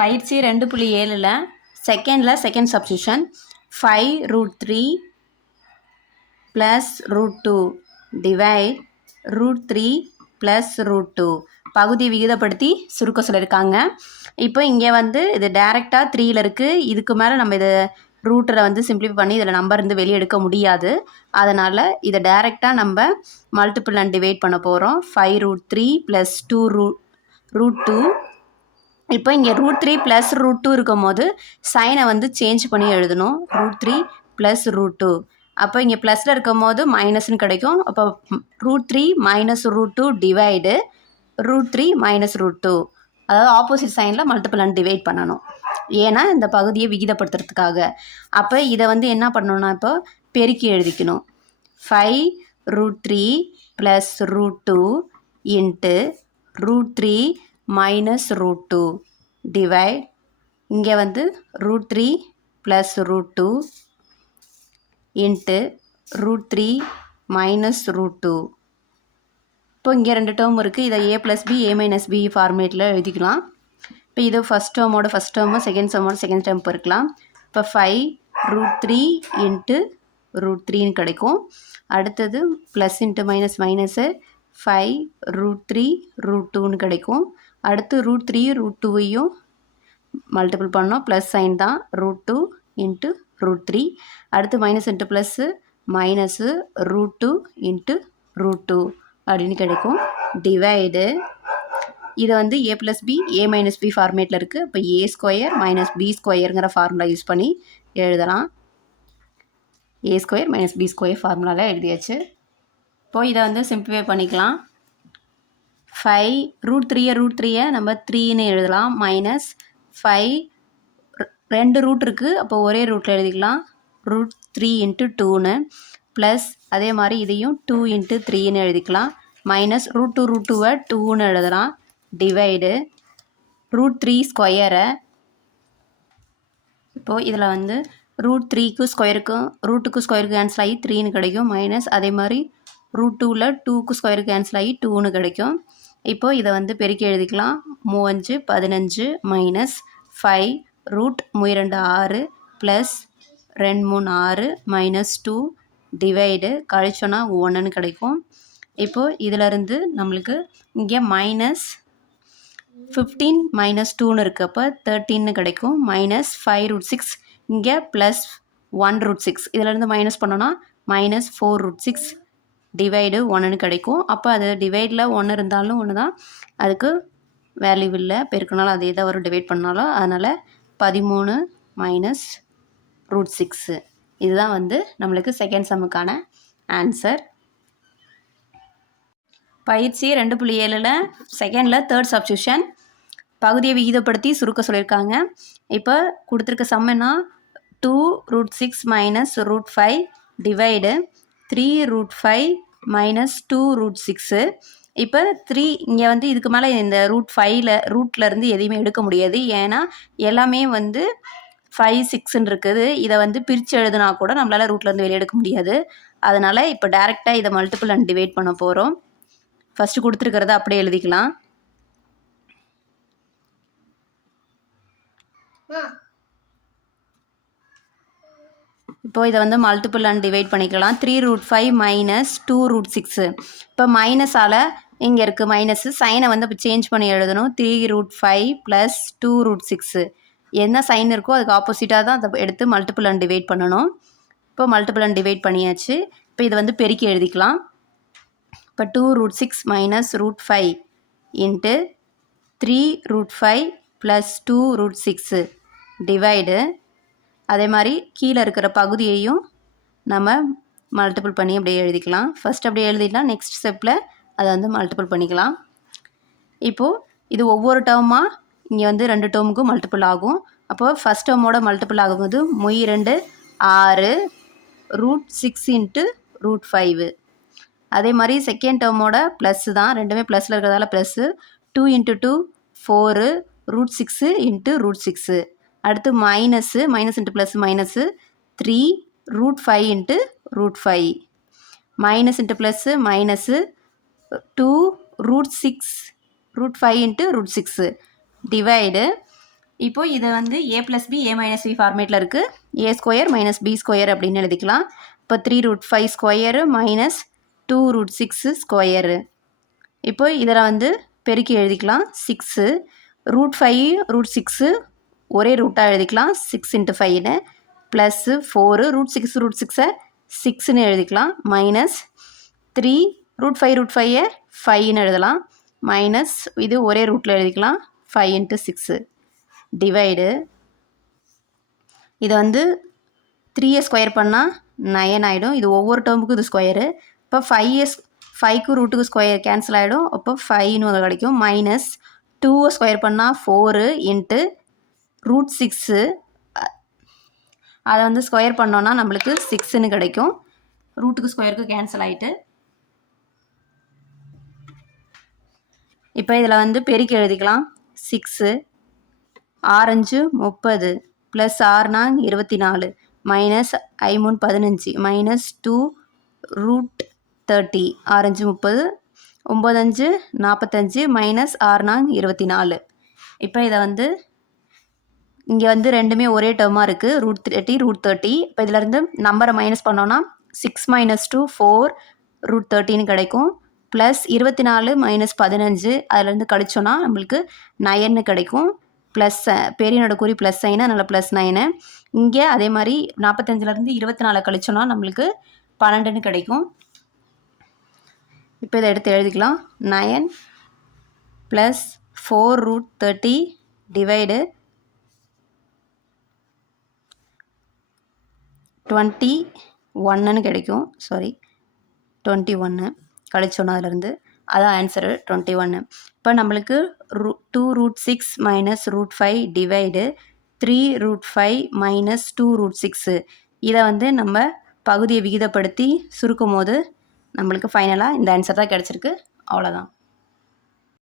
பயிற்சி 2.7ல் second substitution 5√3 + √2 divide √3 + √2 பகுதி விகிதப்படுத்தி சுருக்க சொல்லியிருக்காங்க. இப்போ இங்கே வந்து இது டைரெக்டாக 3ல் இருக்குது. இதுக்கு மேலே நம்ம இதை ரூட்டில் வந்து சிம்பிளிஃபை பண்ணி இதில் நம்பர் இருந்து வெளியே எடுக்க முடியாது. அதனால் இதை டைரெக்டாக நம்ம மல்டிபிள் அண்ட் டிவைட் பண்ண போகிறோம். 5√3 + 2√2. இப்போ இங்கே √3 + √2 இருக்கும் போது சைனை வந்து சேஞ்ச் பண்ணி எழுதணும். √3 + √2. அப்போ இங்கே ப்ளஸில் இருக்கும் போது மைனஸ்ன்னு கிடைக்கும். அப்போ √3 - √2 டிவைடு √3 - √2. அதாவது ஆப்போசிட் சைனில் மல்டிபிள் அண்ட் டிவைட் பண்ணணும். ஏன்னா இந்த பகுதியை விகிதப்படுத்துறதுக்காக. அப்போ இதை வந்து என்ன பண்ணணும்னா இப்போ பெருக்கி எழுதிக்கணும். 5√3 + √2 இன்ட்டு √3 - √2 டிவைட் இங்கே வந்து √3 + √2 இன்ட்டு √3 - √2. இப்போ இங்கே 2 டேர்ம் இருக்குது. இதை a + b a - b ஃபார்மேட்டில் எழுதிக்கலாம். இப்போ இது ஃபஸ்ட் டேர்மோட ஃபஸ்ட் டேர்மும் செகண்ட் டேர்மோட செகண்ட் டேர்ம் இருக்கலாம். இப்போ 5√3 இன்ட்டு √3ன்னு கிடைக்கும். அடுத்தது ப்ளஸ் இன்ட்டு மைனஸ் மைனஸு 5√3 √2ன்னு கிடைக்கும். அடுத்து √3 √2வையும் மல்டிபிள் பண்ணோம். ப்ளஸ் சைன் தான். √2 இன்ட்டு √3. அடுத்து minus into plus minus √2 into √2 அப்படின்னு கிடைக்கும். டிவைடு இதை வந்து a + b a - b ஃபார்மேட்டில் இருக்குது. இப்போ a² - b²ங்கிற ஃபார்முலா யூஸ் பண்ணி எழுதலாம். a² - b² ஃபார்முலாவில் எழுதியாச்சு. இப்போது இதை வந்து சிம்பிளிஃபை பண்ணிக்கலாம். 5√3 நம்ம 3ன்னு எழுதலாம். -5 2 ரூட் இருக்குது. அப்போ ஒரே ரூட்டில் எழுதிக்கலாம். √3 × 2ன்னு ப்ளஸ் அதே மாதிரி இதையும் 2 × 3ன்னு எழுதிக்கலாம். -√2 √2வை 2ன்னு எழுதலாம். டிவைடு √3² இப்போது இதில் வந்து √3க்கு ஸ்கொயருக்கும் ரூட்டுக்கு ஸ்கொயருக்கு கேன்சல் ஆகி 3ன்னு கிடைக்கும். மைனஸ் அதே மாதிரி √2ல் 2க்கு ஸ்கொயருக்கு கேன்சல் ஆகி 2ன்னு கிடைக்கும். இப்போது இதை வந்து பெருக்கி எழுதிக்கலாம். 3 5 15 மைனஸ் 5 √2 6 ப்ளஸ் 2 3 6 மைனஸ் 2 டிவைடு கழிச்சோன்னா 1ன்னு கிடைக்கும். இப்போது இதிலருந்து நம்மளுக்கு இங்கே -15 - 2ன்னு இருக்குது. அப்போ 13ன்னு கிடைக்கும். -5√6 இங்கே ப்ளஸ் 1√6 இதிலேருந்து மைனஸ் பண்ணோன்னா -4√6 டிவைடு 1ன்னு கிடைக்கும். அப்போ அது டிவைடில் 1 இருந்தாலும் ஒன்று தான், அதுக்கு வேல்யூ இல்லை. பெருக்கினாலும் அதே தான் வரும், டிவைட் பண்ணாலும். அதனால் 13 - √6 இதுதான் வந்து நம்மளுக்கு செகண்ட் சம்முக்கான ஆன்சர். பயிற்சி 2.7ல் செகண்டில் தேர்ட் சப்ஸ்டியூஷன் பகுதியை விகிதப்படுத்தி சுருக்க சொல்லியிருக்காங்க. இப்போ கொடுத்துருக்க சம்மென்னா 2√6 - √5 டிவைடு 3√5 - 2√6. இப்போ 3 இங்கே வந்து இதுக்கு மேலே இந்த ரூட்லேருந்து எதையுமே எடுக்க முடியாது. ஏன்னா எல்லாமே வந்து 5 6ன்னு இருக்குது. இதை வந்து பிரித்து எழுதுனா கூட நம்மளால் ரூட்லேருந்து வெளியே எடுக்க முடியாது. அதனால் இப்போ டேரெக்டாக இதை மல்டிபிள் அண்ட் டிவைட் பண்ண போகிறோம். ஃபஸ்ட்டு கொடுத்துருக்கிறத அப்படியே எழுதிக்கலாம். இப்போ இதை வந்து மல்டிபிள் அண்ட் டிவைட் பண்ணிக்கலாம். 3√5 - 2√6. இப்போ மைனஸால் இங்கே இருக்குது மைனஸு, சைனை வந்து இப்போ சேஞ்ச் பண்ணி எழுதணும். 3√5 + 2√6 என்ன சைன் இருக்கோ அதுக்கு ஆப்போசிட்டாக தான் அதை எடுத்து மல்டிபிள் அண்ட் டிவைட் பண்ணணும். இப்போ மல்டிபிள் அண்ட் டிவைட் பண்ணியாச்சு. இப்போ இதை வந்து பெருக்கி எழுதிக்கலாம். இப்போ 2√6 - √5 இன்ட்டு 3√5 + 2√6 டிவைடு அதே மாதிரி கீழே இருக்கிற பகுதியையும் நம்ம மல்டிபிள் பண்ணி அப்படியே எழுதிக்கலாம். ஃபஸ்ட் அப்படியே எழுதிடலாம். நெக்ஸ்ட் ஸ்டெப்பில் அதை வந்து மல்டிபிள் பண்ணிக்கலாம். இப்போது இது ஒவ்வொரு டேர்மாக இங்கே வந்து 2 டேர்முக்கும் மல்டிபிள் ஆகும். அப்போது ஃபஸ்ட் டேர்மோட மல்டிபிள் ஆகும்போது 2 6 √6 × √5. அதே மாதிரி செகண்ட் டேர்மோட ப்ளஸ்ஸு தான், ரெண்டுமே ப்ளஸில் இருக்கிறதால ப்ளஸ்ஸு 2 × 2 4 √6 × √6. அடுத்து minus into plus minus 3 √5 × √5 minus into plus minus 2 √6 √5 × √6 divide இப்போ இதை வந்து a + b a - b ஃபார்மேட்டில் இருக்குது. a² - b² அப்படின்னு எழுதிக்கலாம். இப்போ 3√5 ஸ்கொயரு மைனஸ் 2√6 ஸ்கொயரு. இப்போ இதில் வந்து பெருக்கி எழுதிக்கலாம். 6 √5 √6 ஒரே ரூட்டாக எழுதிக்கலாம். 6 × 5ன்னு ப்ளஸ்ஸு 4 √6 √6 6ன்னு எழுதிக்கலாம். மைனஸ் 3 √5 √5 5ன்னு எழுதலாம். மைனஸ் இது ஒரே ரூட்டில் எழுதிக்கலாம். 5 × 6 டிவைடு. இதை வந்து 3 ஸ்கொயர் பண்ணால் 9 ஆகிடும். இது ஒவ்வொரு டேர்முக்கும் இது ஸ்கொயரு. இப்போ 5க்கு ரூட்டுக்கு ஸ்கொயர் கேன்சல் ஆகிடும். அப்போ 5ன்னு கிடைக்கும். மைனஸ் 2 ஸ்கொயர் பண்ணால் 4 × √6 அதை வந்து ஸ்கொயர் பண்ணோன்னா நம்மளுக்கு 6ன்னு கிடைக்கும். ரூட்டுக்கு ஸ்கொயருக்கு கேன்சல் ஆகிட்டு இப்போ இதில் வந்து பெருக்கி எழுதிக்கலாம். 6 6×5 30 ப்ளஸ் 6×4 24 மைனஸ் 5×3 15 மைனஸ் 2 √30 6×5 30 9×5 45 மைனஸ் 6×4 24. இப்போ இதை வந்து இங்கே வந்து ரெண்டுமே ஒரே டேர்மாக இருக்குது. √30 √30. இப்போ இதிலேருந்து நம்பரை மைனஸ் பண்ணோன்னா 6 - 2 4 √30ன்னு கிடைக்கும். ப்ளஸ் 24 - 15 அதிலேருந்து கழிச்சோன்னா நம்மளுக்கு 9ன்னு கிடைக்கும். ப்ளஸ் பெரியனோட குறி ப்ளஸ் சைனு, அதனால் ப்ளஸ் 9. இங்கே அதே மாதிரி 45லேருந்து 24 கழிச்சோன்னா நம்மளுக்கு 12ன்னு கிடைக்கும். இப்போ இதை எடுத்து எழுதிக்கலாம். 9 ப்ளஸ் 4 √30 டிவைடு 21ன்னு கிடைக்கும். 21 கழிச்சோன்னா அதிலேருந்து அதான் ஆன்சரு 21. இப்போ நம்மளுக்கு 2√6 - √5 டிவைடு 3√5 - 2√6 இதை வந்து நம்ம பகுதியை விகிதப்படுத்தி சுருக்கும் போது நம்மளுக்கு ஃபைனலாக இந்த ஆன்சர் தான் கிடச்சிருக்கு. அவ்வளோதான்.